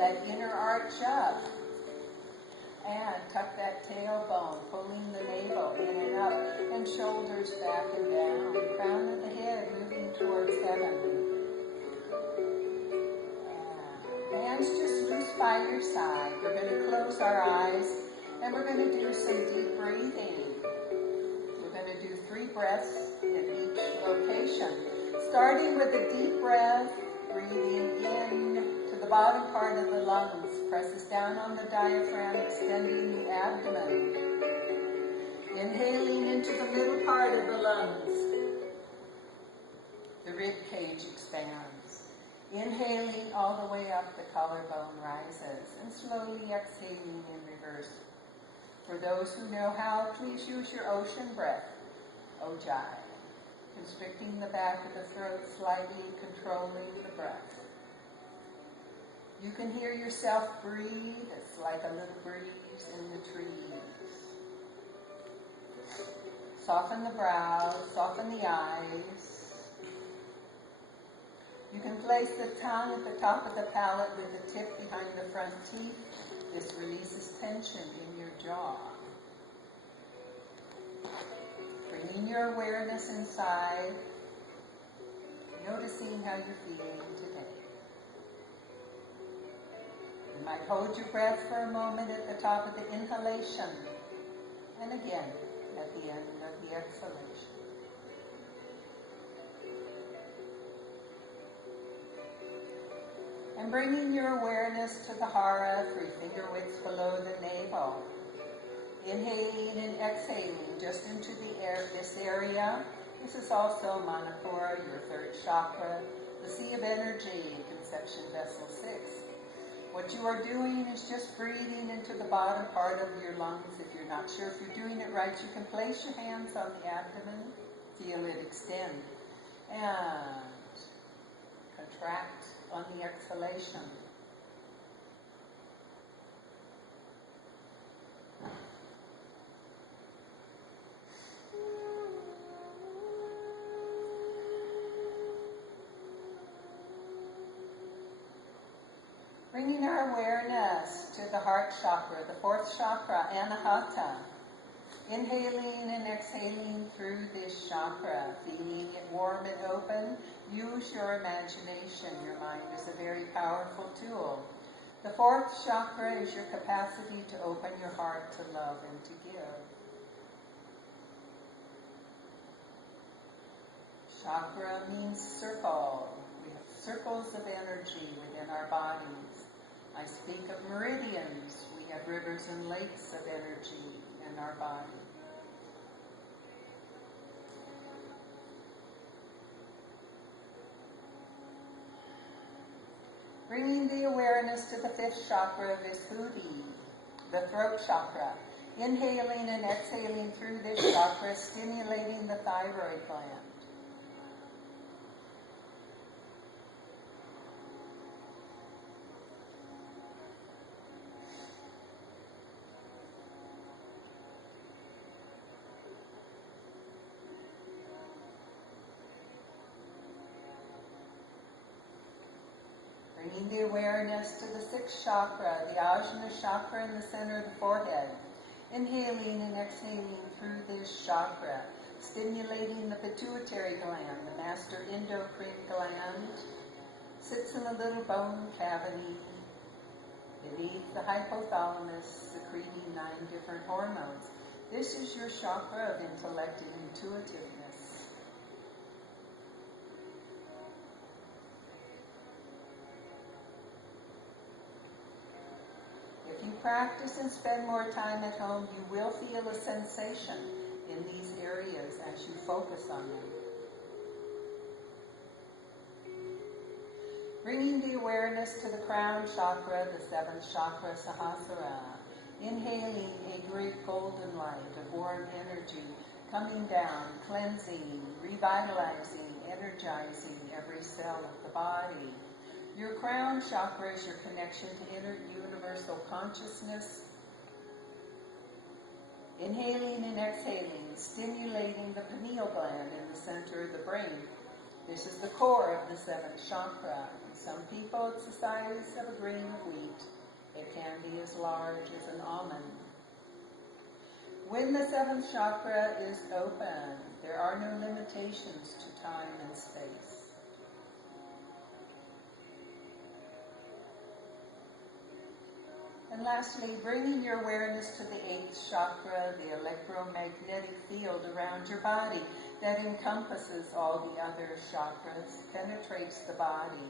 that inner arch up. And tuck that tailbone, pulling the navel in and up, and shoulders back and down. Crown of the head moving towards heaven. Hands just loose by your side. We're going to close our eyes, and we're going to do some deep breathing. We're going to do 3 breaths in each location. Starting with a deep breath, breathing in to the bottom part of the lungs. Presses down on the diaphragm, extending the abdomen. Inhaling into the middle part of the lungs. The rib cage expands. Inhaling all the way up, the collarbone rises. And slowly exhaling in reverse. For those who know how, please use your ocean breath, Ojai. Constricting the back of the throat, slightly controlling the breath. You can hear yourself breathe. It's like a little breeze in the trees. Soften the brows, soften the eyes. You can place the tongue at the top of the palate with the tip behind the front teeth. This releases tension in your jaw. Bringing your awareness inside, noticing how you're feeling today. You might hold your breath for a moment at the top of the inhalation, and again at the end of the exhalation. And bringing your awareness to the hara, 3 finger widths below the navel. Inhaling and exhaling just into the air, this area. This is also Manipura, your 3rd chakra, the sea of energy, conception vessel 6. What you are doing is just breathing into the bottom part of your lungs. If you're not sure if you're doing it right, you can place your hands on the abdomen, feel it extend, and contract on the exhalation. Bringing our awareness to the heart chakra, the 4th chakra, Anahata. Inhaling and exhaling through this chakra, feeling it warm and open. Use your imagination. Your mind is a very powerful tool. The 4th chakra is your capacity to open your heart to love and to give. Chakra means circle. We have circles of energy within our bodies. I speak of meridians. We have rivers and lakes of energy in our body. Bringing the awareness to the 5th chakra, Vishuddhi, the throat chakra. Inhaling and exhaling through this chakra, stimulating the thyroid gland. Bringing the awareness to the 6th chakra, the Ajna chakra in the center of the forehead. Inhaling and exhaling through this chakra, stimulating the pituitary gland, the master endocrine gland. Sits in a little bone cavity beneath the hypothalamus, secreting 9 different hormones. This is your chakra of intellect and intuitiveness. If you practice and spend more time at home, you will feel a sensation in these areas as you focus on them. Bringing the awareness to the crown chakra, the 7th chakra, Sahasrara. Inhaling a great golden light of warm energy, coming down, cleansing, revitalizing, energizing every cell of the body. Your crown chakra is your connection to inner universal consciousness. Inhaling and exhaling, stimulating the pineal gland in the center of the brain. This is the core of the 7th chakra. Some people, it's the size of a grain of wheat. It can be as large as an almond. When the seventh chakra is open, there are no limitations to time and space. And lastly, bringing your awareness to the eighth chakra, the electromagnetic field around your body that encompasses all the other chakras, penetrates the body.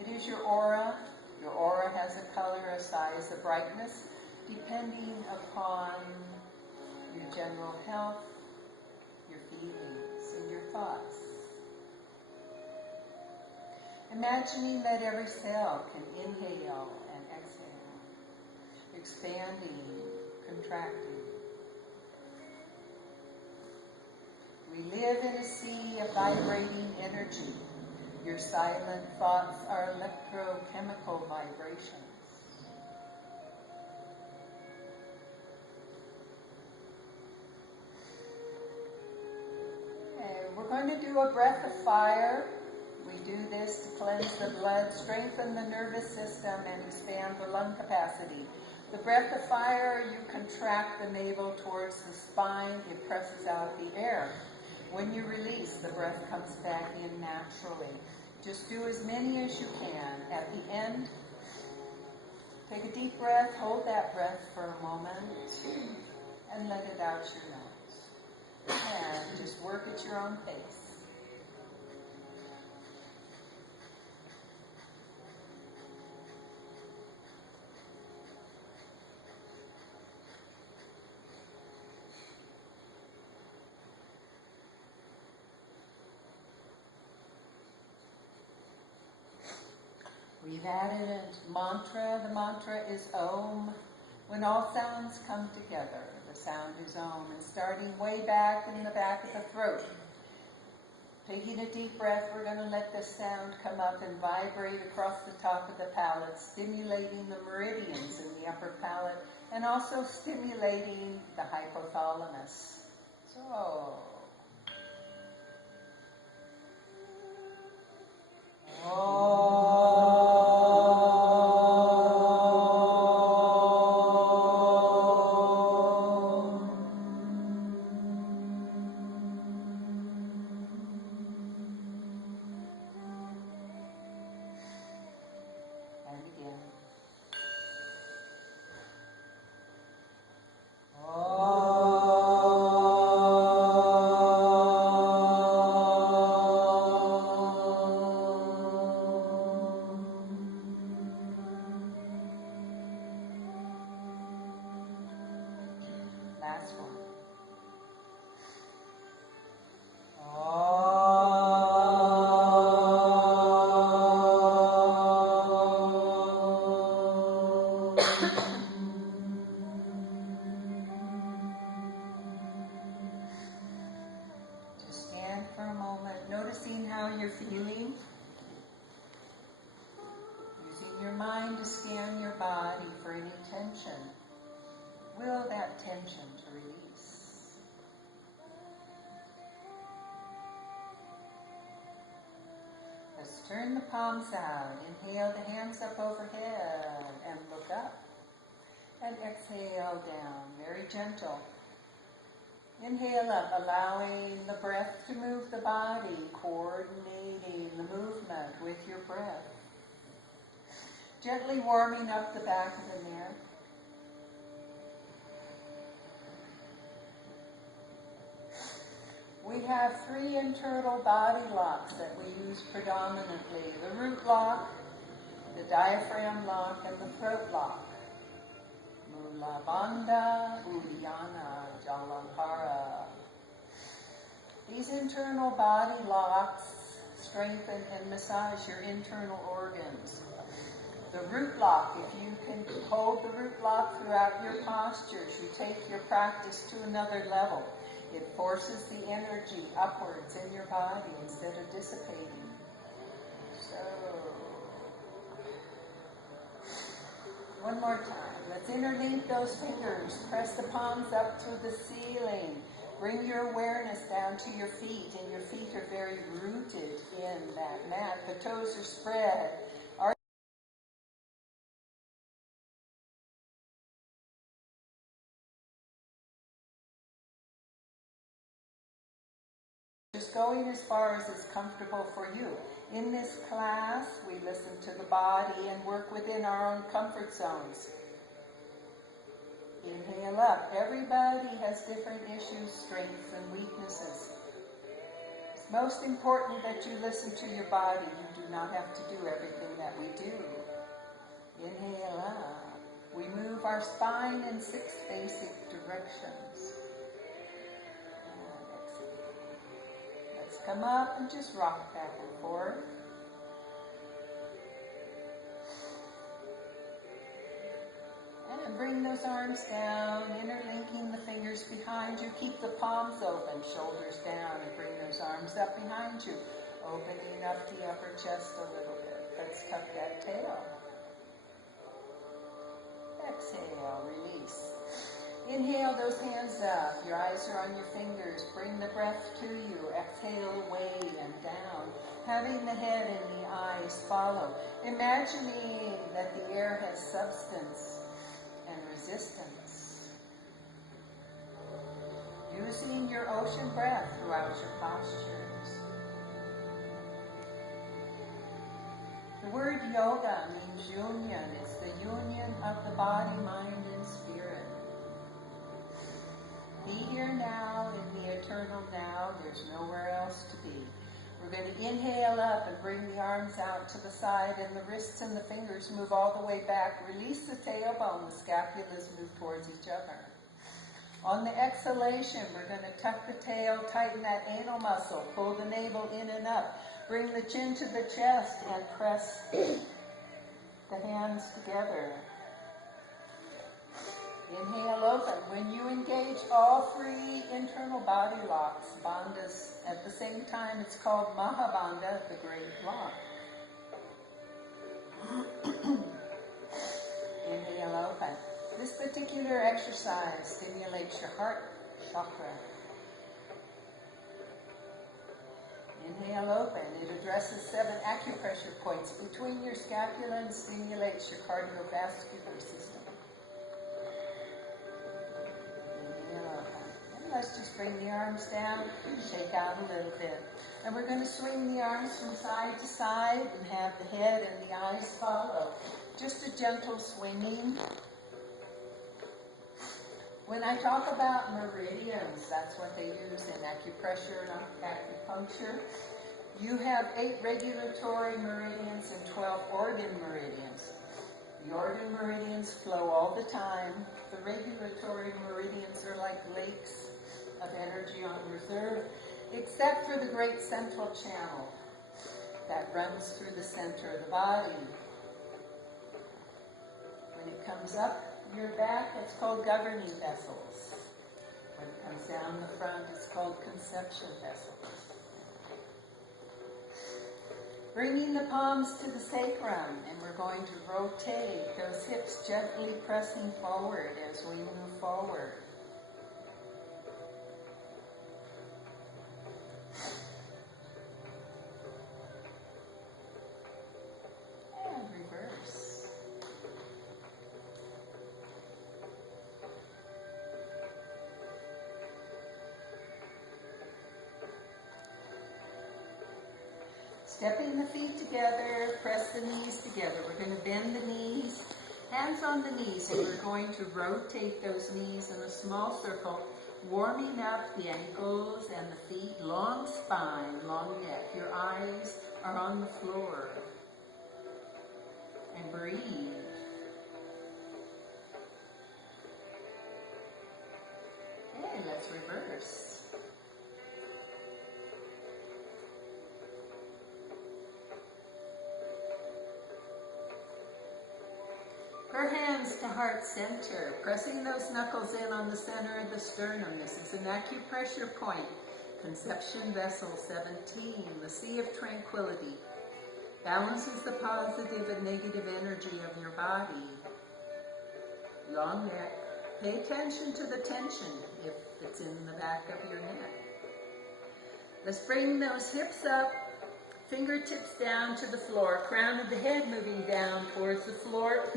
It is your aura. Your aura has a color, a size, a brightness, depending upon your general health, your feelings, and your thoughts. Imagining that every cell can inhale and exhale, expanding, contracting. We live in a sea of vibrating energy. Your silent thoughts are electrochemical vibrations. Okay, we're going to do a breath of fire. We do this to cleanse the blood, strengthen the nervous system, and expand the lung capacity. The breath of fire, you contract the navel towards the spine. It presses out the air. When you release, the breath comes back in naturally. Just do as many as you can. At the end, take a deep breath, hold that breath for a moment, and let it out your nose. And just work at your own pace. We've added a mantra. The mantra is Om. When all sounds come together, the sound is Om. And starting way back in the back of the throat, taking a deep breath, we're going to let the sound come up and vibrate across the top of the palate, stimulating the meridians in the upper palate, and also stimulating the hypothalamus. So, last one. Just stand for a moment, noticing how you're feeling. Using your mind to scan your body for any tension. Will that tension to release. Let's turn the palms out. Inhale the hands up overhead and look up. And exhale down, very gentle. Inhale up, allowing the breath to move the body, coordinating the movement with your breath. Gently warming up the back of the neck. We have 3 internal body locks that we use predominantly. The root lock, the diaphragm lock, and the throat lock. Mula Bandha, Uddiyana, Jalankara. These internal body locks strengthen and massage your internal organs. The root lock, if you can hold the root lock throughout your postures, you take your practice to another level. It forces the energy upwards in your body instead of dissipating. So, one more time. Let's interlink those fingers. Press the palms up to the ceiling. Bring your awareness down to your feet, and your feet are very rooted in that mat. The toes are spread. just going as far as is comfortable for you. In this class, we listen to the body and work within our own comfort zones. Inhale up. Everybody has different issues, strengths, and weaknesses. It's most important that you listen to your body. You do not have to do everything that we do. Inhale up. We move our spine in 6 basic directions. And exhale. Let's come up and just rock back and forth. And bring those arms down, interlinking the fingers behind you. Keep the palms open, shoulders down, and bring those arms up behind you, opening up the upper chest a little bit. Let's tuck that tail. Exhale, release. Inhale those hands up. Your eyes are on your fingers. Bring the breath to you. Exhale away and down. Having the head and the eyes follow. Imagining that the air has substance and resistance. Using your ocean breath throughout your postures. The word yoga means union. It's the union of the body, mind, and spirit. Be here now in the eternal now. There's nowhere else to be. We're going to inhale up and bring the arms out to the side, and the wrists and the fingers move all the way back. Release the tailbone. The scapulas move towards each other. On the exhalation, we're going to tuck the tail, tighten that anal muscle, pull the navel in and up. Bring the chin to the chest and press the hands together. Inhale open. When you engage all 3 internal body locks, bandhas, at the same time, it's called Mahabandha, the Great Lock. Inhale open. This particular exercise stimulates your heart chakra. Inhale open. It addresses 7 acupressure points between your scapula and stimulates your cardiovascular system. Inhale open. And let's just bring the arms down, shake out a little bit. And we're going to swing the arms from side to side and have the head and the eyes follow. Just a gentle swinging. When I talk about meridians, that's what they use in acupressure and acupuncture. You have 8 regulatory meridians and 12 organ meridians. The organ meridians flow all the time. The regulatory meridians are like lakes of energy on reserve, except for the great central channel that runs through the center of the body. When it comes up your back, it's called governing vessels. When it comes down the front, it's called conception vessels. Bringing the palms to the sacrum, and we're going to rotate those hips, gently pressing forward as we move forward. And reverse. Stepping the feet together, press the knees together. We're going to bend the knees, hands on the knees, and we're going to rotate those knees in a small circle, warming up the ankles and the feet, long spine, long neck. Your eyes are on the floor. And breathe. Okay, let's reverse. Her hands to heart center, pressing those knuckles in on the center of the sternum. This is an acupressure point. Conception vessel 17, the sea of tranquility. Balances the positive and negative energy of your body. Long neck. Pay attention to the tension if it's in the back of your neck. Let's bring those hips up. Fingertips down to the floor, crown of the head moving down towards the floor.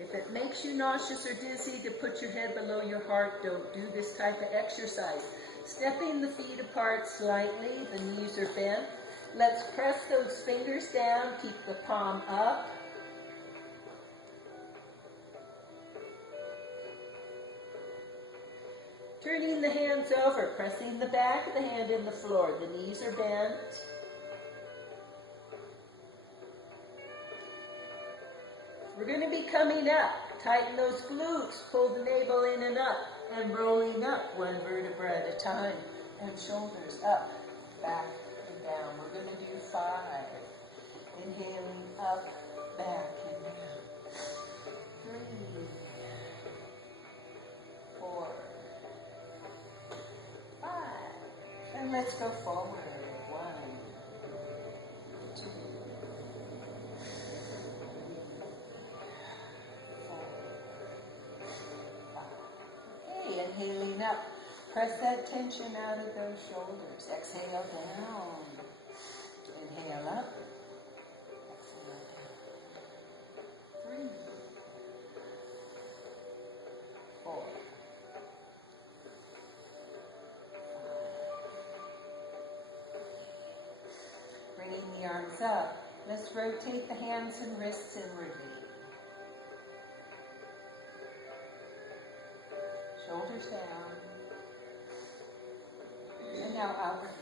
If it makes you nauseous or dizzy to put your head below your heart, don't do this type of exercise. Stepping the feet apart slightly, the knees are bent. Let's press those fingers down, keep the palm up. Turning the hands over, pressing the back of the hand in the floor. The knees are bent. We're going to be coming up. Tighten those glutes, pull the navel in and up, and rolling up one vertebra at a time. And shoulders up, back, and down. We're going to do 5. Inhaling up, back, and down. 3, 4, 5. And let's go forward. 1, 2, 4, 5. Okay, inhaling up. Press that tension out of those shoulders. Exhale down. Inhale up. Exhale down. 3, 4, 5. Bringing the arms up. Let's rotate the hands and wrists inwardly. Shoulders down. And now outwardly.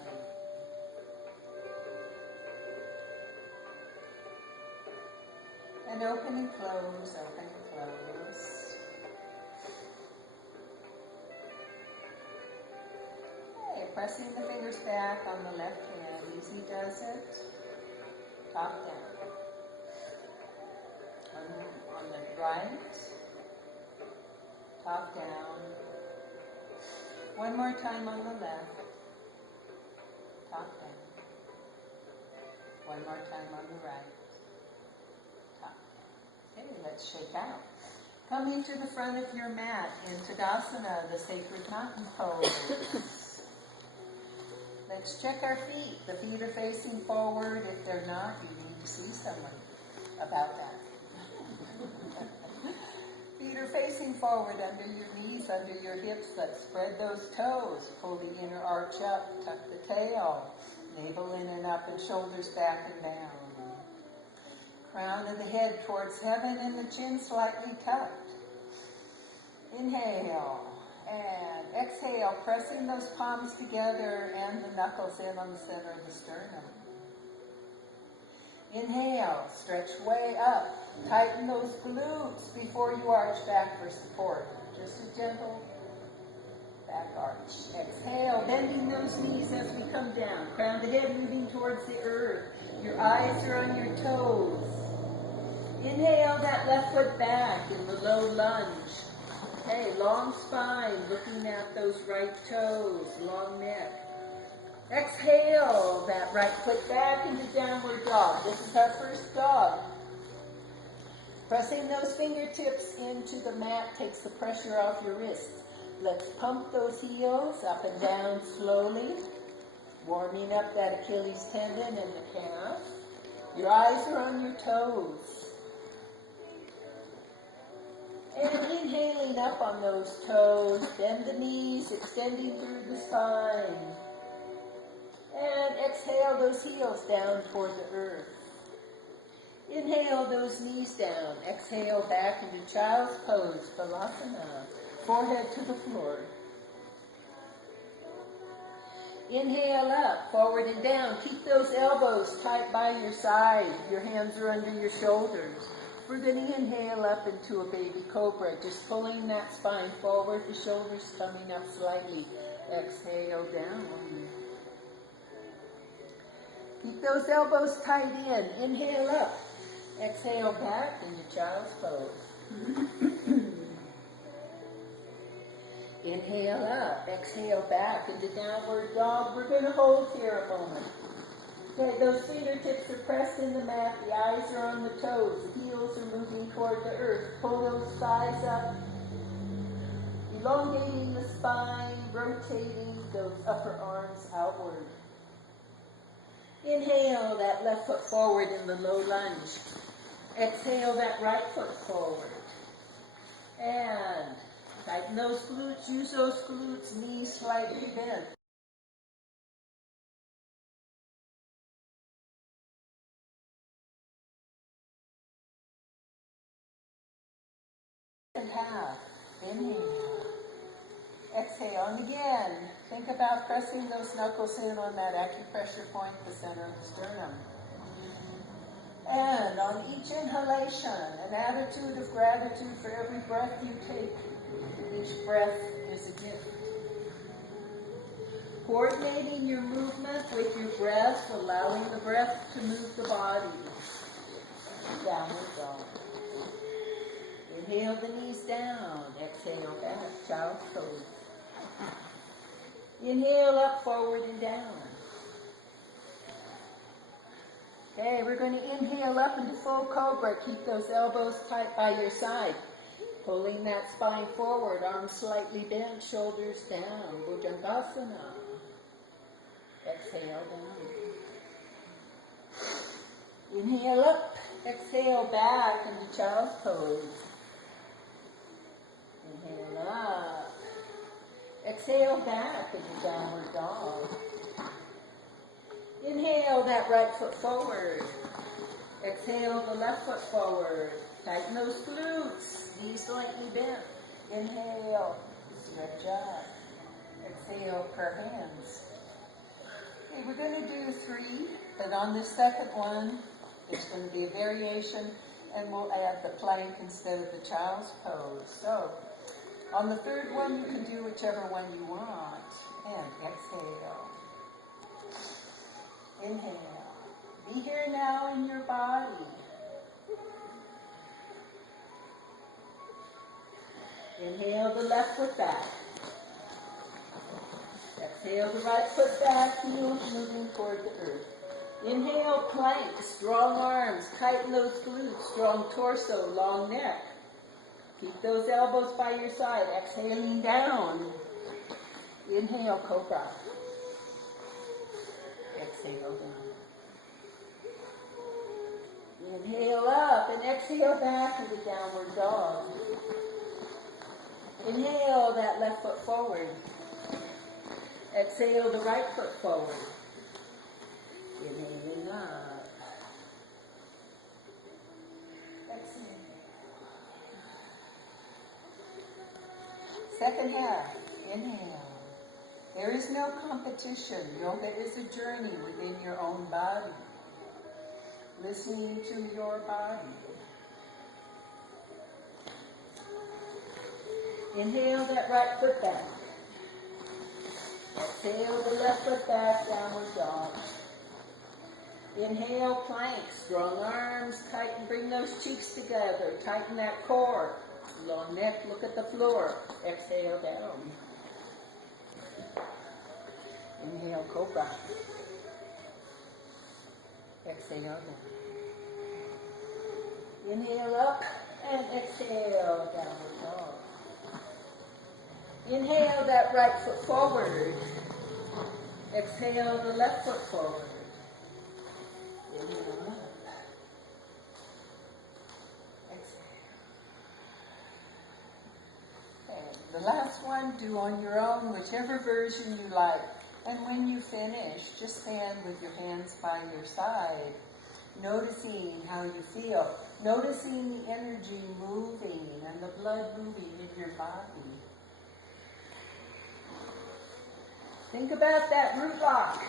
And open and close, open and close. Okay, pressing the fingers back on the left hand. Easy does it. Top down. On the right. Top down. One more time on the left. Top down. One more time on the right. Top down. Okay, let's shake out. Coming to the front of your mat in Tadasana, the sacred mountain pose. Let's check our feet. The feet are facing forward. If they're not, you need to see someone about that. Feet are facing forward under your knees, under your hips. Let's spread those toes. Pull the inner arch up. Tuck the tail. Navel in and up and shoulders back and down. Crown of the head towards heaven and the chin slightly tucked. Inhale and exhale, pressing those palms together and the knuckles in on the center of the sternum. Inhale, stretch way up. Tighten those glutes before you arch back for support. Just a gentle back arch. Exhale, bending those knees as we come down. Crown of the head moving towards the earth. Your eyes are on your toes. Inhale that left foot back in the low lunge. Okay, long spine, looking at those right toes, long neck. Exhale that right foot back into downward dog. This is our first dog. Pressing those fingertips into the mat takes the pressure off your wrists. Let's pump those heels up and down slowly, warming up that Achilles tendon and the calf. Your eyes are on your toes. And inhaling up on those toes, bend the knees, extending through the spine. And exhale those heels down toward the earth. Inhale those knees down. Exhale back into child's pose, Balasana. Forehead to the floor. Inhale up, forward and down. Keep those elbows tight by your side. Your hands are under your shoulders. We're going to inhale up into a baby cobra, just pulling that spine forward, the shoulders coming up slightly. Exhale down. Keep those elbows tight in. Inhale up. Exhale back into child's pose. Inhale up. Exhale back into downward dog. We're going to hold here a moment. Okay, those fingertips are pressed in the mat. The eyes are on the toes. The heels are moving toward the earth. Pull those thighs up. Elongating the spine. Rotating those upper arms outward. Inhale that left foot forward in the low lunge. Exhale that right foot forward. And tighten those glutes, use those glutes, knees slightly bent. And half. Inhale. Exhale. And again, think about pressing those knuckles in on that acupressure point, the center of the sternum. And on each inhalation, an attitude of gratitude for every breath you take. Each breath is a gift. Coordinating your movement with your breath, allowing the breath to move the body. Downward dog. Inhale the knees down. Exhale back. Child's pose. Inhale up, forward, and down. Okay, we're going to inhale up into full cobra. Keep those elbows tight by your side. Pulling that spine forward, arms slightly bent, shoulders down. Bhujangasana. Exhale down. Inhale up. Exhale back into child's pose. Inhale up. Exhale back into downward dog. Inhale that right foot forward. Exhale the left foot forward. Tighten those glutes. Knees slightly bent. Inhale. Stretch up. Exhale, per hands. Okay, we're going to do 3, but on this second one, there's going to be a variation, and we'll add the plank instead of the child's pose. So, on the third one, you can do whichever one you want. And exhale. Inhale. Be here now in your body. Inhale the left foot back. Exhale the right foot back, heels moving toward the earth. Inhale, plank, strong arms, tighten those glutes, strong torso, long neck. Keep those elbows by your side, exhaling down. Inhale, cobra. Exhale down. Inhale up and exhale back into downward dog. Inhale that left foot forward. Exhale the right foot forward. Inhaling up. Exhale. Second half. Inhale. There is no competition. Yoga is a journey within your own body. Listening to your body. Inhale that right foot back. Exhale the left foot back, downward dog. Inhale, plank, strong arms, tighten, bring those cheeks together, tighten that core. Long neck, look at the floor. Exhale down. Inhale, cobra. Exhale down. Inhale up and exhale, downward dog. Inhale that right foot forward. Exhale the left foot forward. Inhale up. Exhale. Okay, the last one, do on your own, whichever version you like. And when you finish, just stand with your hands by your side, noticing how you feel, noticing the energy moving and the blood moving in your body. Think about that root lock.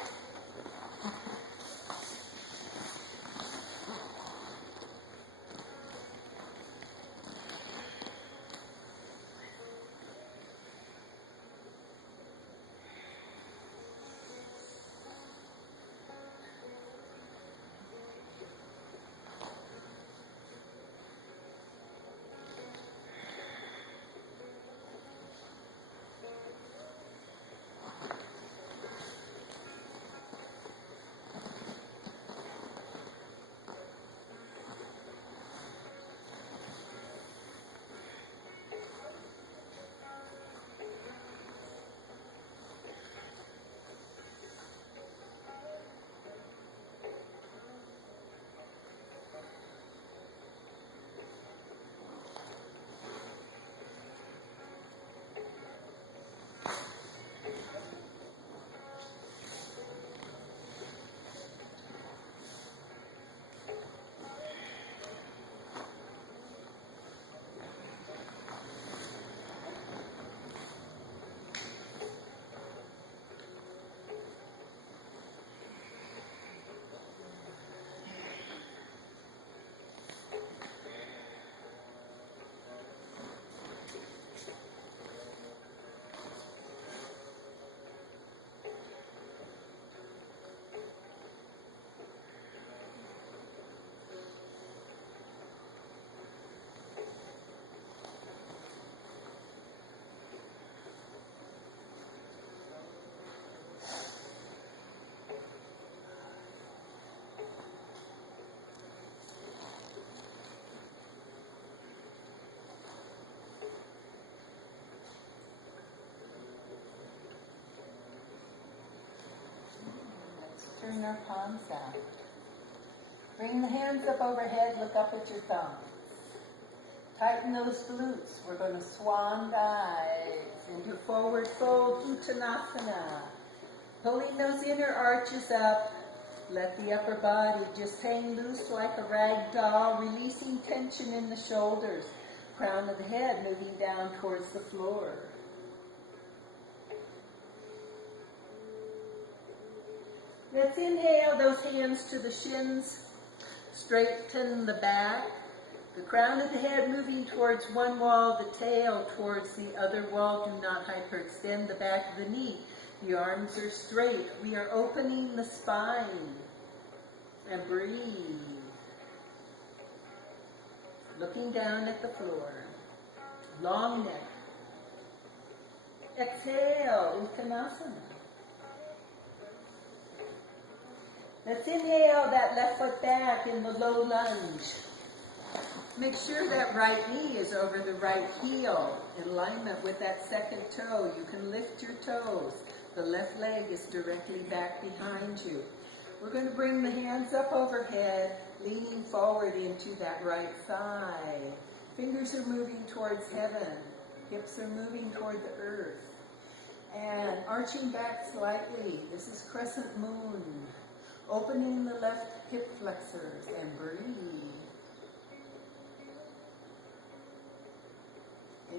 our palms out. Bring the hands up overhead, look up at your thumbs. Tighten those glutes. We're going to swan dive into forward fold, Uttanasana. Pulling those inner arches up. Let the upper body just hang loose like a rag doll, releasing tension in the shoulders. Crown of the head moving down towards the floor. Let's inhale those hands to the shins. Straighten the back. The crown of the head moving towards one wall, the tail towards the other wall. Do not hyperextend the back of the knee. The arms are straight. We are opening the spine. And breathe. Looking down at the floor. Long neck. Exhale, Uttanasana. Let's inhale that left foot back in the low lunge. Make sure that right knee is over the right heel in alignment with that second toe. You can lift your toes. The left leg is directly back behind you. We're going to bring the hands up overhead, leaning forward into that right thigh. Fingers are moving towards heaven. Hips are moving toward the earth. And arching back slightly. This is crescent moon. Opening the left hip flexors and breathe.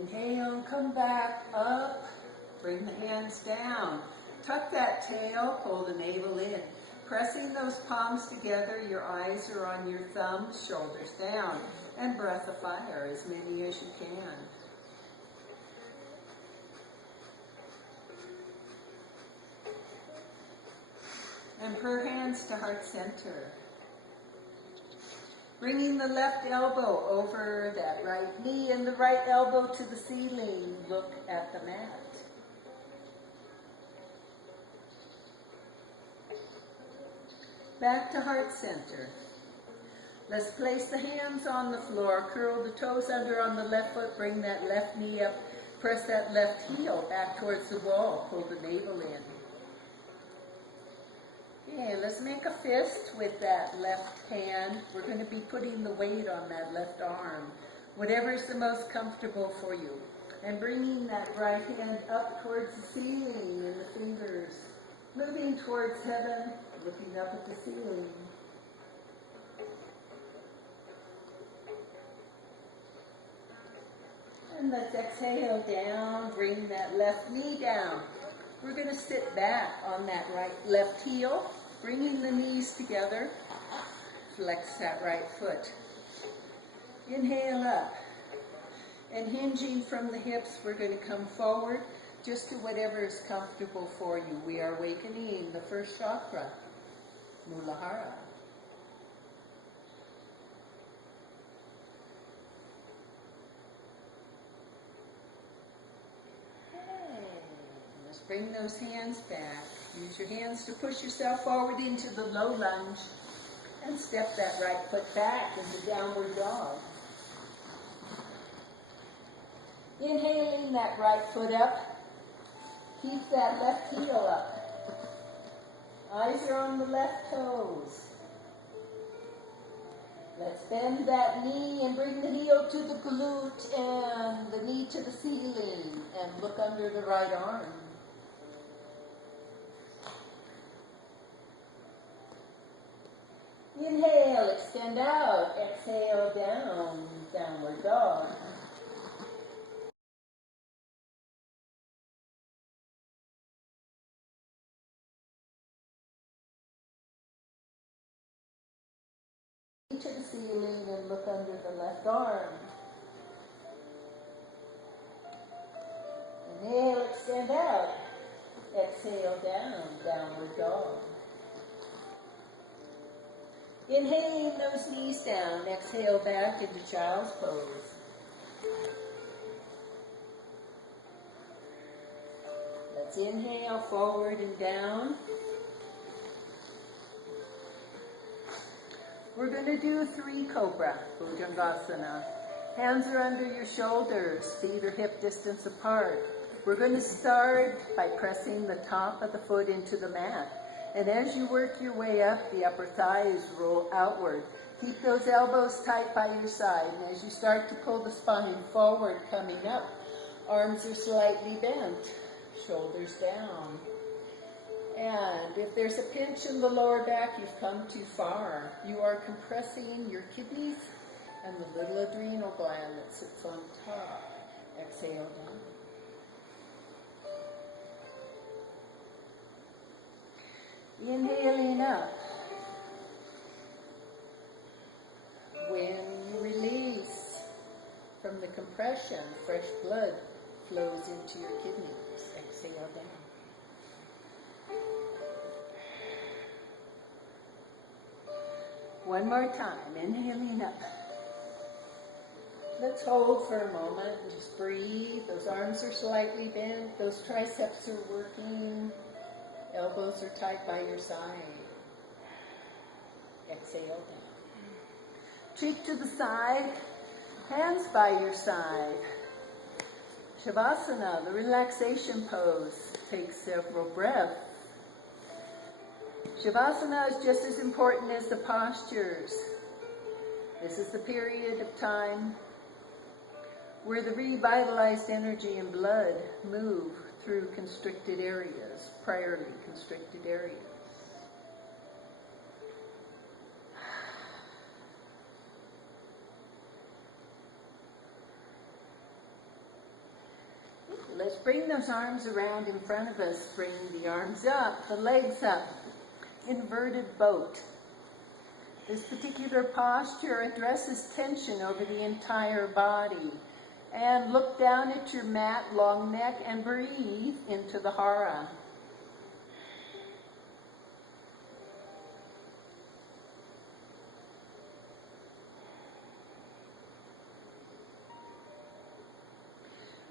Inhale, come back up. Bring the hands down. Tuck that tail, pull the navel in. Pressing those palms together, your eyes are on your thumbs, shoulders down. And breath of fire, as many as you can. And her hands to heart center. Bringing the left elbow over that right knee and the right elbow to the ceiling. Look at the mat. Back to heart center. Let's place the hands on the floor. Curl the toes under on the left foot. Bring that left knee up. Press that left heel back towards the wall. Pull the navel in. Okay, let's make a fist with that left hand. We're going to be putting the weight on that left arm. Whatever's the most comfortable for you. And bringing that right hand up towards the ceiling and the fingers moving towards heaven, looking up at the ceiling. And let's exhale down, bring that left knee down. We're going to sit back on that left heel, bringing the knees together. Flex that right foot. Inhale up. And hinging from the hips, we're going to come forward just to whatever is comfortable for you. We are awakening the first chakra, Muladhara. Bring those hands back. Use your hands to push yourself forward into the low lunge and step that right foot back into downward dog. Inhaling that right foot up. Keep that left heel up. Eyes are on the left toes. Let's bend that knee and bring the heel to the glute and the knee to the ceiling and look under the right arm. Inhale, extend out. Exhale, down, downward dog. To the ceiling and look under the left arm. Inhale, extend out. Exhale, down, downward dog. Inhaling those knees down, exhale back into child's pose. Let's inhale forward and down. We're going to do 3 cobra, Bhujangasana. Hands are under your shoulders, feet are hip distance apart. We're going to start by pressing the top of the foot into the mat. And as you work your way up, the upper thighs roll outward. Keep those elbows tight by your side. And as you start to pull the spine forward, coming up, arms are slightly bent, shoulders down. And if there's a pinch in the lower back, you've come too far. You are compressing your kidneys and the little adrenal gland that sits on top. Exhale down. Inhaling up. When you release from the compression, fresh blood flows into your kidneys. Exhale down. One more time, inhaling up. Let's hold for a moment and just breathe. Those arms are slightly bent. Those triceps are working. Elbows are tight by your side. Exhale down. Cheek to the side, hands by your side. Shavasana, the relaxation pose. Take several breaths. Shavasana is just as important as the postures. This is the period of time where the revitalized energy and blood move through constricted areas, priorly constricted areas. Let's bring those arms around in front of us. Bring the arms up, the legs up. Inverted boat. This particular posture addresses tension over the entire body. And look down at your mat, long neck, and breathe into the hara.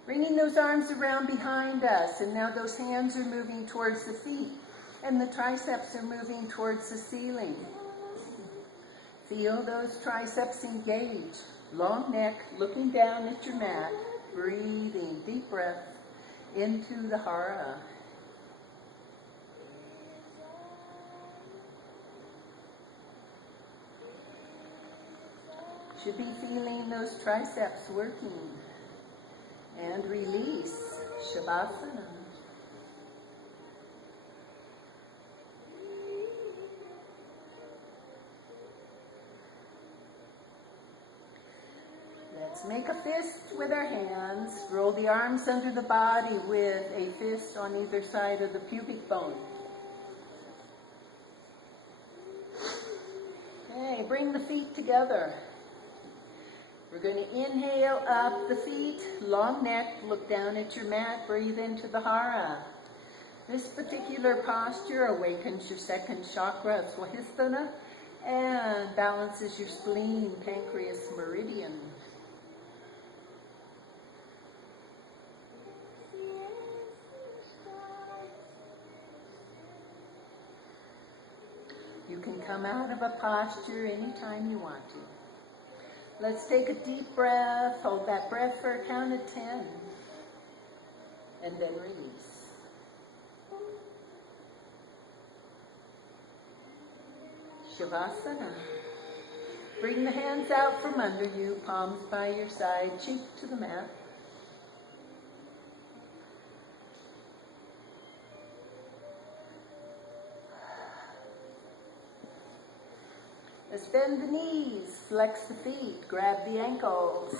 Bringing those arms around behind us, and now those hands are moving towards the feet, and the triceps are moving towards the ceiling. Feel those triceps engage. Long neck, looking down at your mat, breathing, deep breath into the hara. Should be feeling those triceps working. And release, Shavasana. Let's make a fist with our hands. Roll the arms under the body with a fist on either side of the pubic bone. Okay, bring the feet together. We're going to inhale up the feet, long neck, look down at your mat, breathe into the hara. This particular posture awakens your second chakra, Swadhisthana, and balances your spleen, pancreas, meridian. You can come out of a posture anytime you want to. Let's take a deep breath. Hold that breath for a count of 10. And then release. Shavasana. Bring the hands out from under you, palms by your side, cheek to the mat. Let's bend the knees, flex the feet, grab the ankles.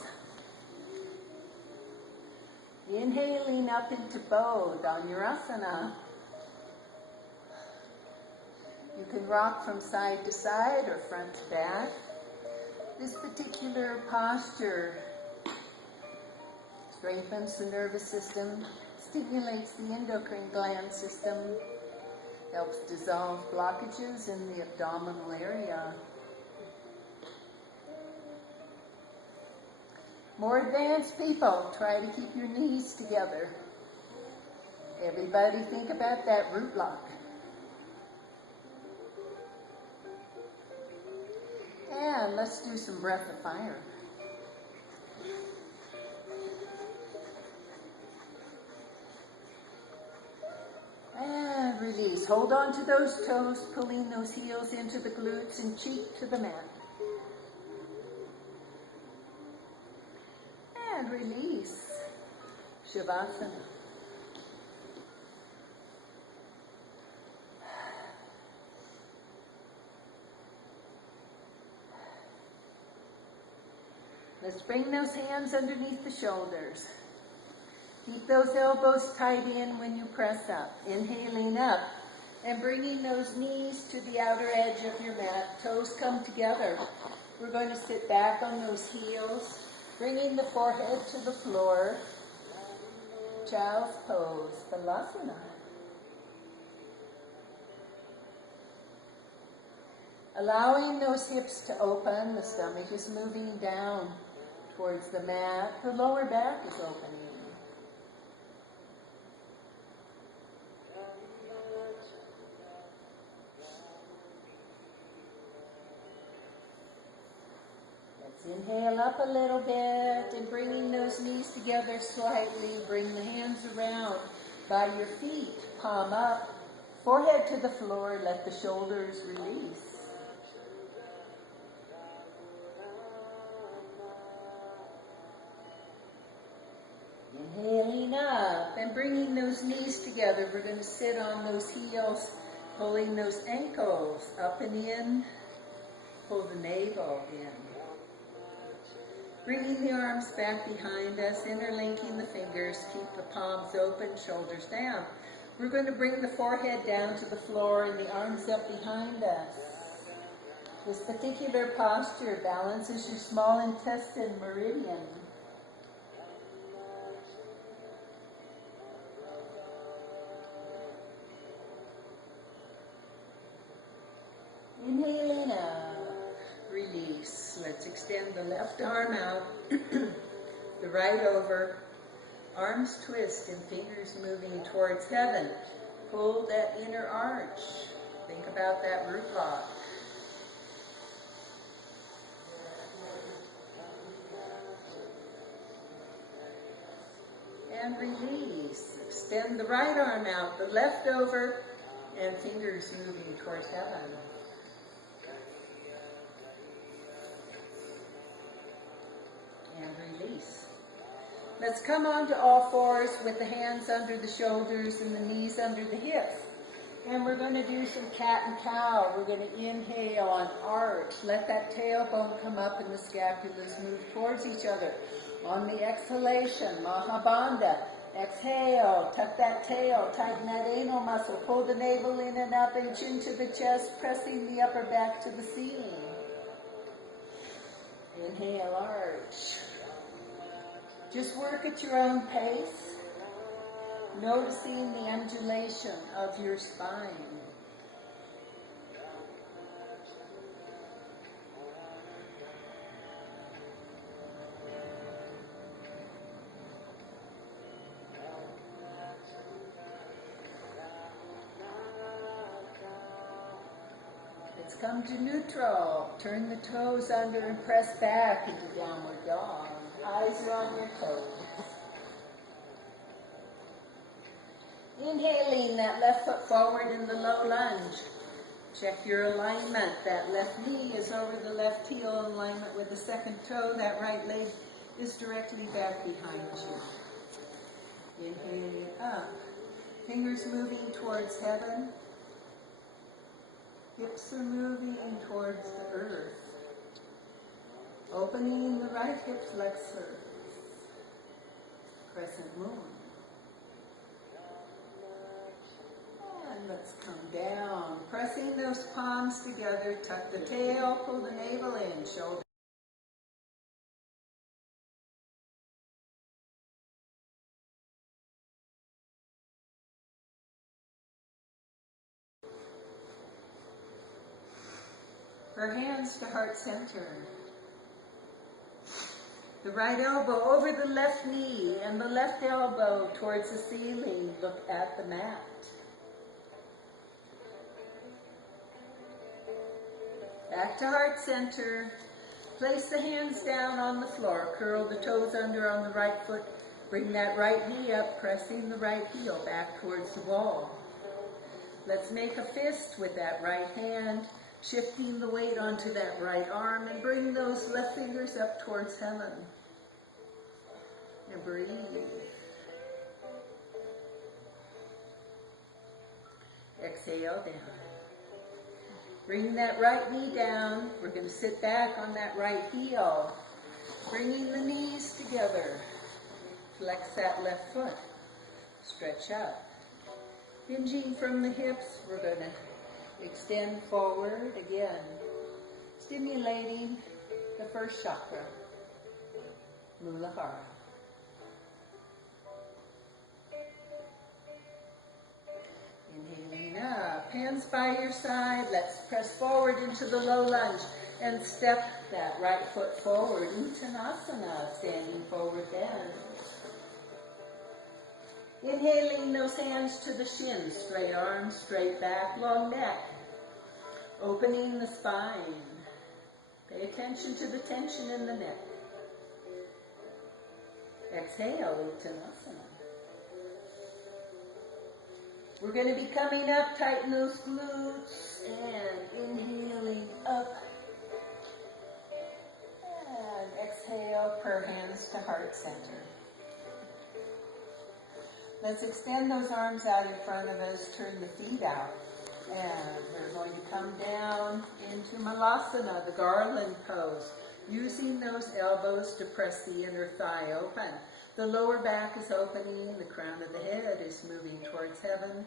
Inhaling up into bow, Dhanurasana. You can rock from side to side or front to back. This particular posture strengthens the nervous system, stimulates the endocrine gland system, helps dissolve blockages in the abdominal area. More advanced people, try to keep your knees together. Everybody think about that root lock. And let's do some breath of fire. And release. hold on to those toes, pulling those heels into the glutes and cheek to the mat. And release. Shavasana. Let's bring those hands underneath the shoulders. Keep those elbows tight in when you press up. Inhaling up and bringing those knees to the outer edge of your mat. Toes come together. We're going to sit back on those heels, bringing the forehead to the floor. Child's pose, Balasana. Allowing those hips to open, the stomach is moving down towards the mat. The lower back is opening. Inhale up a little bit and bringing those knees together slightly. Bring the hands around by your feet, palm up, forehead to the floor. Let the shoulders release. Inhaling up and bringing those knees together. We're going to sit on those heels, pulling those ankles up and in. Pull the navel in. Bringing the arms back behind us, interlinking the fingers, keep the palms open, shoulders down. We're going to bring the forehead down to the floor and the arms up behind us. This particular posture balances your small intestine meridian. Inhaling up. Release. Let's extend the left arm out, the right over, arms twist and fingers moving towards heaven. Pull that inner arch. Think about that root lock. And release. Extend the right arm out, the left over, and fingers moving towards heaven. And release. Let's come onto all fours with the hands under the shoulders and the knees under the hips. And we're going to do some cat and cow. We're going to inhale on arch. Let that tailbone come up and the scapulas move towards each other. On the exhalation, Mahabandha. Exhale, tuck that tail, tighten that anal muscle, pull the navel in and up, inch into the chest, pressing the upper back to the ceiling. Inhale, arch. Just work at your own pace, noticing the undulation of your spine. Let's come to neutral. Turn the toes under and press back into downward dog. Eyes are on your toes. Inhaling that left foot forward in the low lunge. Check your alignment. That left knee is over the left heel in alignment with the second toe. That right leg is directly back behind you. Inhaling up. Fingers moving towards heaven. Hips are moving towards the earth. Opening the right hip flexor. Crescent moon. And let's come down. Pressing those palms together. Tuck the tail, pull the navel in. Shoulder. Her hands to heart center. The right elbow over the left knee and the left elbow towards the ceiling. Look at the mat. Back to heart center. Place the hands down on the floor. Curl the toes under on the right foot. Bring that right knee up, pressing the right heel back towards the wall. Let's make a fist with that right hand, shifting the weight onto that right arm, and bring those left fingers up towards heaven. And breathe. Exhale down. Bring that right knee down. We're going to sit back on that right heel. Bringing the knees together. Flex that left foot. Stretch up. Hinging from the hips, we're going to extend forward again. Stimulating the first chakra, Muladhara. Inhaling up, hands by your side. Let's press forward into the low lunge and step that right foot forward. Uttanasana, standing forward bend. Inhaling those hands to the shins, straight arms, straight back, long neck. Opening the spine. Pay attention to the tension in the neck. Exhale, Uttanasana. We're going to be coming up, tighten those glutes, and inhaling up. And exhale, prayer hands to heart center. Let's extend those arms out in front of us, turn the feet out. And we're going to come down into Malasana, the garland pose, using those elbows to press the inner thigh open. The lower back is opening, the crown of the head is moving towards heaven.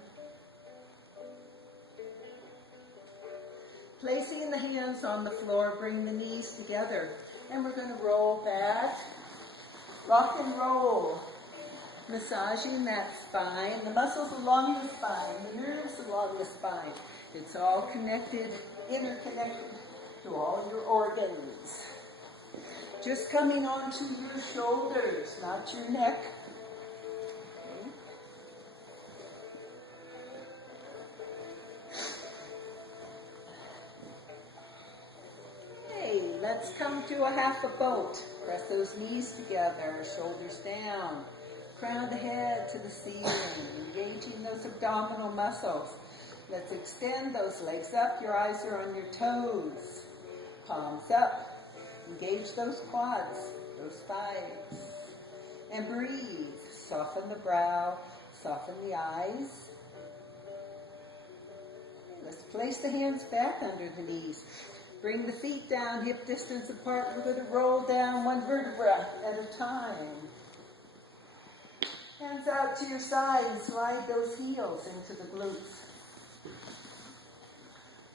Placing the hands on the floor, bring the knees together. And we're going to roll back, rock and roll. Massaging that spine, the muscles along the spine, the nerves along the spine. It's all connected, interconnected to all your organs. Just coming onto your shoulders, not your neck. Okay, let's come to a half a boat. Press those knees together, shoulders down. Crown the head to the ceiling, engaging those abdominal muscles. Let's extend those legs up. Your eyes are on your toes. Palms up. Engage those quads, those thighs. And breathe. Soften the brow, soften the eyes. Let's place the hands back under the knees. Bring the feet down, hip distance apart. We're going to roll down one vertebra at a time. Hands out to your side and slide those heels into the glutes.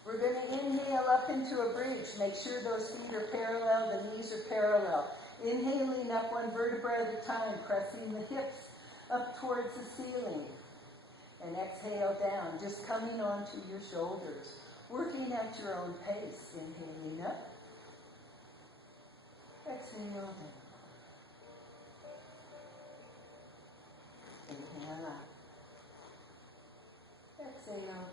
We're going to inhale up into a bridge. Make sure those feet are parallel, the knees are parallel. Inhaling up one vertebra at a time, pressing the hips up towards the ceiling. And exhale down, just coming onto your shoulders. Working at your own pace. Inhaling up. Exhale down. Inhale up. Exhale down.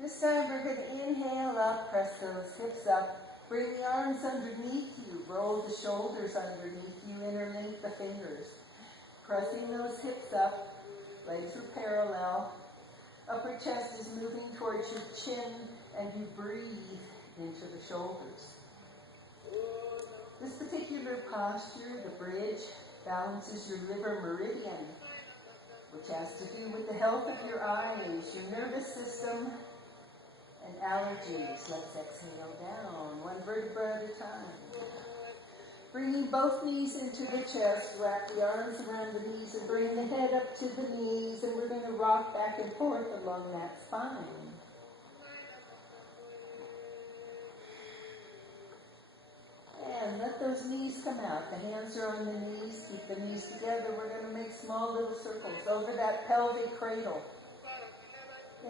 This time we're going to inhale up, press those hips up, bring the arms underneath you, roll the shoulders underneath you, interlink the fingers. Pressing those hips up, legs are parallel, upper chest is moving towards your chin, and you breathe into the shoulders. This particular posture, the bridge, balances your liver meridian, which has to do with the health of your eyes, your nervous system, and allergies. Let's exhale down, one vertebra at a time. Bringing both knees into the chest, wrap the arms around the knees and bring the head up to the knees, and we're going to rock back and forth along that spine. And let those knees come out. The hands are on the knees. Keep the knees together. We're going to make small little circles over that pelvic cradle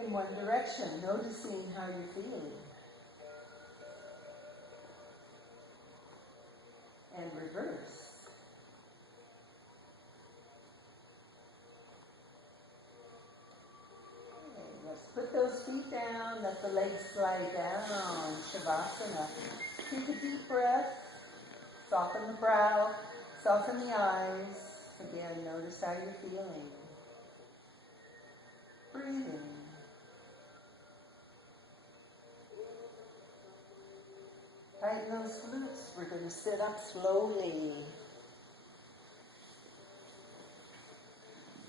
in one direction, noticing how you're feeling. And reverse. Okay, let's put those feet down. Let the legs slide down. Shavasana. Take a deep breath. Soften the brow, soften the eyes. Again, notice how you're feeling. Breathe in. Tighten those glutes. We're going to sit up slowly.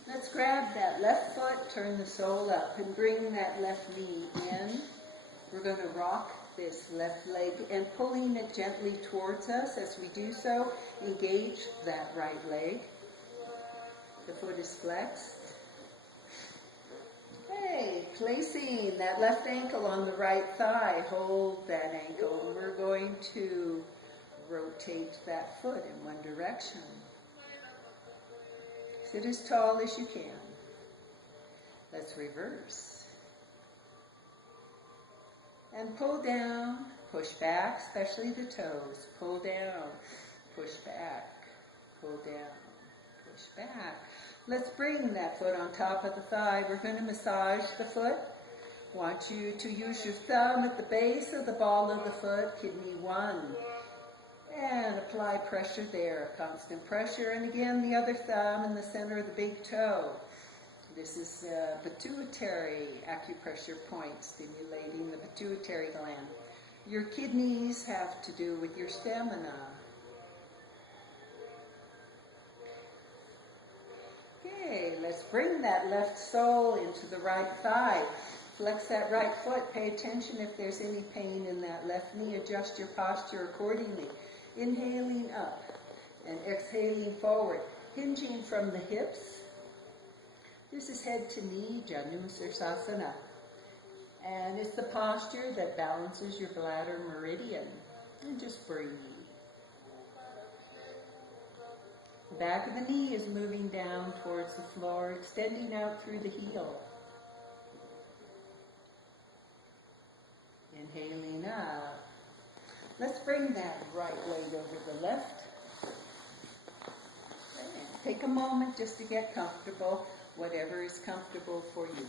Let's grab that left foot, turn the sole up, and bring that left knee in. We're going to rock this left leg and pulling it gently towards us. As we do so, engage that right leg. The foot is flexed. Okay, placing that left ankle on the right thigh. Hold that ankle. We're going to rotate that foot in one direction. Sit as tall as you can. Let's reverse. And pull down, push back, especially the toes. Pull down, push back, pull down, push back. Let's bring that foot on top of the thigh. We're going to massage the foot. Want you to use your thumb at the base of the ball of the foot, kidney 1. And apply pressure there, constant pressure. And again, the other thumb in the center of the big toe. This is a pituitary acupressure point, stimulating the pituitary gland. Your kidneys have to do with your stamina. Okay, let's bring that left sole into the right thigh. Flex that right foot. Pay attention if there's any pain in that left knee. Adjust your posture accordingly. Inhaling up and exhaling forward. Hinging from the hips. This is head to knee, Janu Sirsasana. And it's the posture that balances your bladder meridian. And just breathe. The back of the knee is moving down towards the floor, extending out through the heel. Inhaling up. Let's bring that right leg over the left. And take a moment just to get comfortable, whatever is comfortable for you.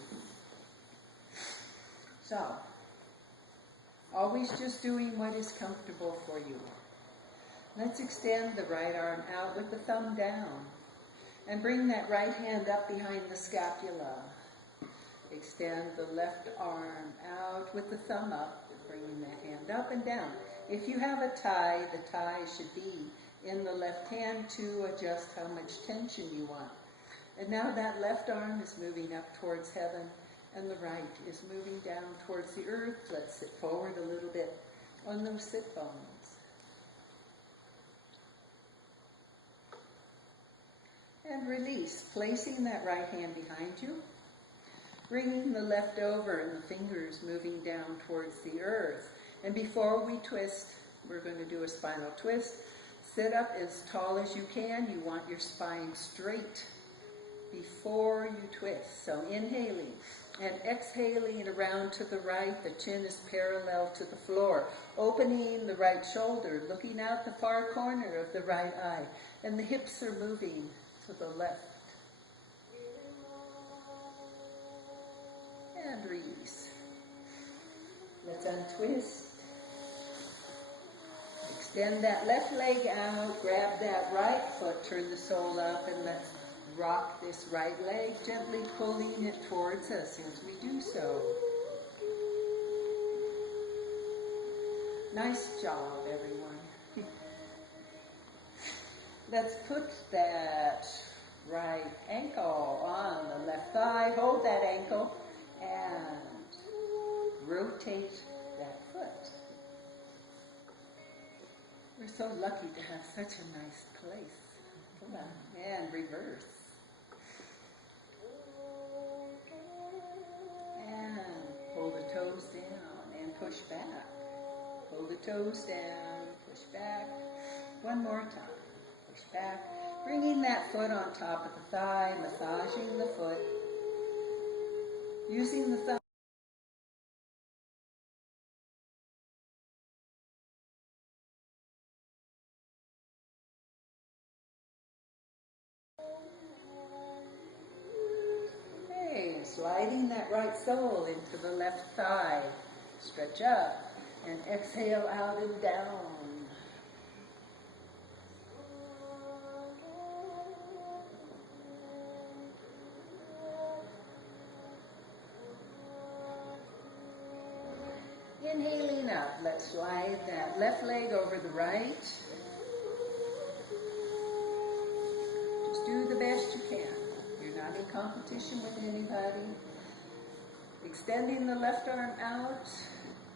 So, always just doing what is comfortable for you. Let's extend the right arm out with the thumb down and bring that right hand up behind the scapula. Extend the left arm out with the thumb up, bringing that hand up and down. If you have a tie, the tie should be in the left hand to adjust how much tension you want. And now that left arm is moving up towards heaven and the right is moving down towards the earth. Let's sit forward a little bit on those sit bones. And release, placing that right hand behind you, bringing the left over and the fingers moving down towards the earth. And before we twist, we're going to do a spinal twist. Sit up as tall as you can. You want your spine straight before you twist. So inhaling and exhaling around to the right. The chin is parallel to the floor. Opening the right shoulder, looking out the far corner of the right eye. And the hips are moving to the left. And release. Let's untwist. Extend that left leg out. Grab that right foot. Turn the sole up and let's rock this right leg, gently pulling it towards us as we do so. Nice job, everyone. Let's put that right ankle on the left thigh. Hold that ankle and rotate that foot. We're so lucky to have such a nice place. Come on, and reverse. And pull the toes down and push back. Pull the toes down, push back. One more time. Push back. Bringing that foot on top of the thigh, massaging the foot. Using the thumb. Sliding that right sole into the left thigh. Stretch up and exhale out and down. let's slide that left leg over the right. Just do the best you can. You're not in competition with anybody. Extending the left arm out.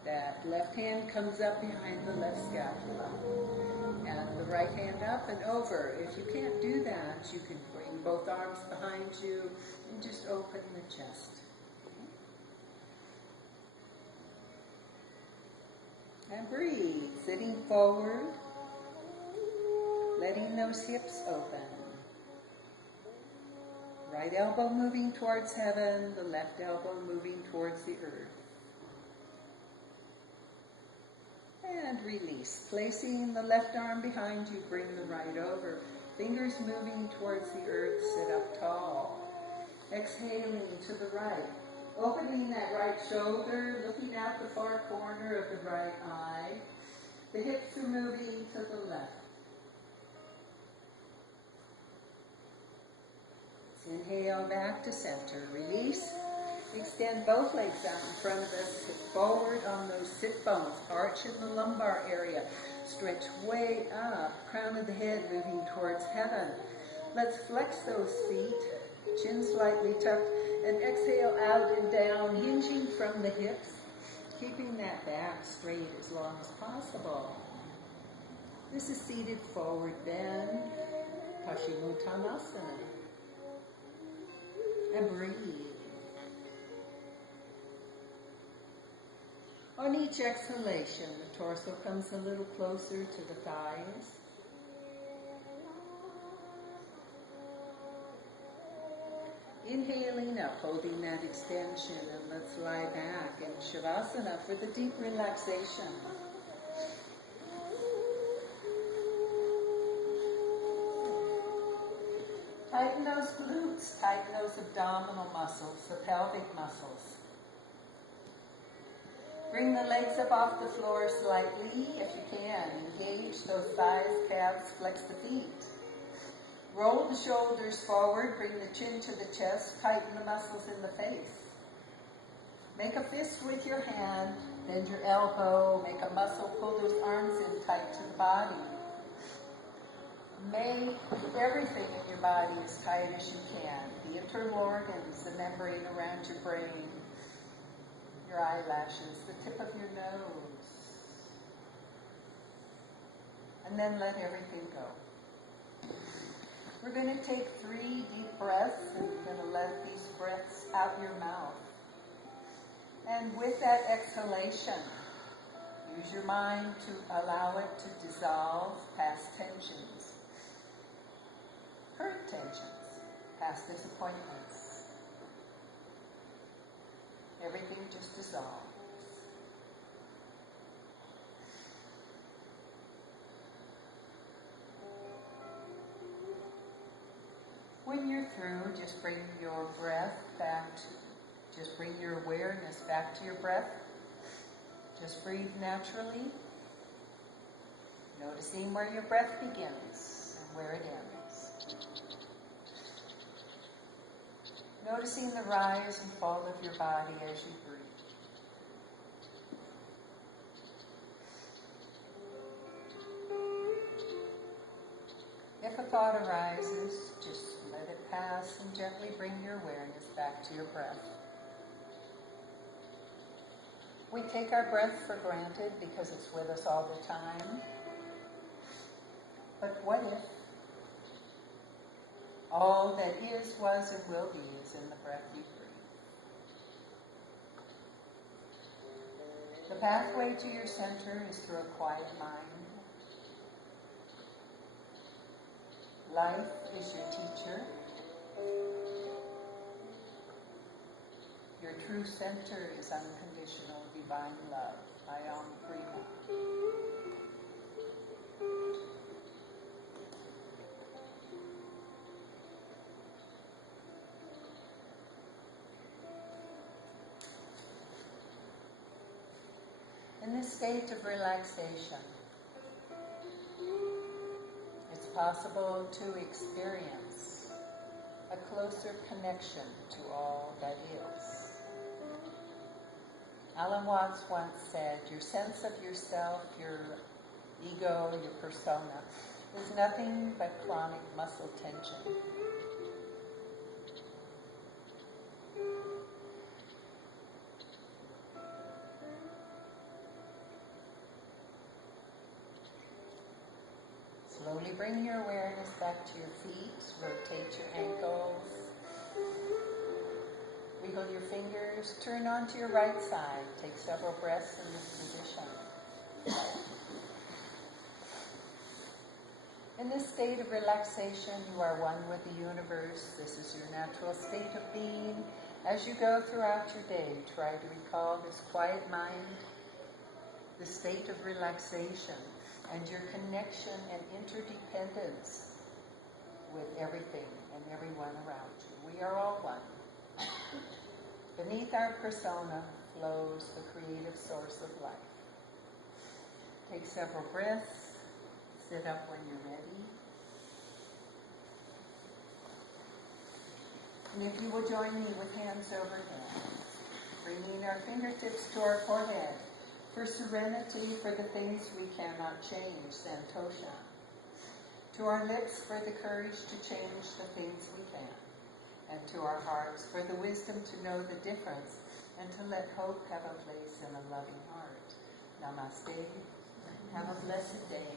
That left hand comes up behind the left scapula. And the right hand up and over. If you can't do that, you can bring both arms behind you and just open the chest. And breathe, sitting forward, letting those hips open. Right elbow moving towards heaven, the left elbow moving towards the earth. And release. Placing the left arm behind you, bring the right over. Fingers moving towards the earth, sit up tall. Exhaling to the right. Opening that right shoulder, looking out the far corner of the right eye. The hips are moving to the left. Let's inhale back to center. Release. Extend both legs out in front of us. Sit forward on those sit bones. Arch in the lumbar area. Stretch way up. Crown of the head moving towards heaven. Let's flex those feet. Chin slightly tucked. And exhale out and down, hinging from the hips. Keeping that back straight as long as possible. This is seated forward bend. Paschimottanasana. And breathe. On each exhalation, the torso comes a little closer to the thighs. Inhaling up, holding that extension, and let's lie back in Shavasana for the deep relaxation. Tighten those glutes, tighten those abdominal muscles, the pelvic muscles. Bring the legs up off the floor slightly if you can. Engage those thighs, calves, flex the feet. Roll the shoulders forward, bring the chin to the chest, tighten the muscles in the face. Make a fist with your hand, bend your elbow, make a muscle, pull those arms in tight to the body. Make everything in your body as tight as you can. The internal organs, the membrane around your brain, your eyelashes, the tip of your nose. And then let everything go. We're going to take 3 deep breaths, and you're going to let these breaths out your mouth. And with that exhalation, use your mind to allow it to dissolve past tensions, current tensions, past disappointments. Everything just dissolves. When you're through, just bring your breath back to, just bring your awareness back to your breath. Just breathe naturally, noticing where your breath begins and where it ends. Noticing the rise and fall of your body as you breathe. If a thought arises, just let it pass and gently bring your awareness back to your breath. We take our breath for granted because it's with us all the time. But what if all that is, was, and will be is in the breath you breathe? The pathway to your center is through a quiet mind. Life is your teacher. Your true center is unconditional divine love. Ayam Prima. In this state of relaxation, it's possible to experience a closer connection to all that is. Alan Watts once said, your sense of yourself, your ego, your persona, is nothing but chronic muscle tension. Slowly bring your awareness back to your feet, rotate your ankles, wiggle your fingers, turn onto your right side, take several breaths in this position. In this state of relaxation, you are one with the universe. This is your natural state of being. As you go throughout your day, try to recall this quiet mind, the state of relaxation, and your connection and interdependence with everything and everyone around you. We are all one. Beneath our persona flows the creative source of life. Take several breaths. Sit up when you're ready. And if you will join me with hands over hands, bringing our fingertips to our forehead, for serenity, for the things we cannot change, santosha. To our lips, for the courage to change the things we can. And to our hearts, for the wisdom to know the difference and to let hope have a place in a loving heart. Namaste. Have a blessed day.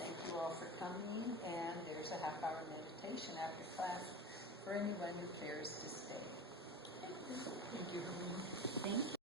Thank you all for coming, and there's a half-hour meditation after class for anyone who cares to stay. Thank you. Thank you.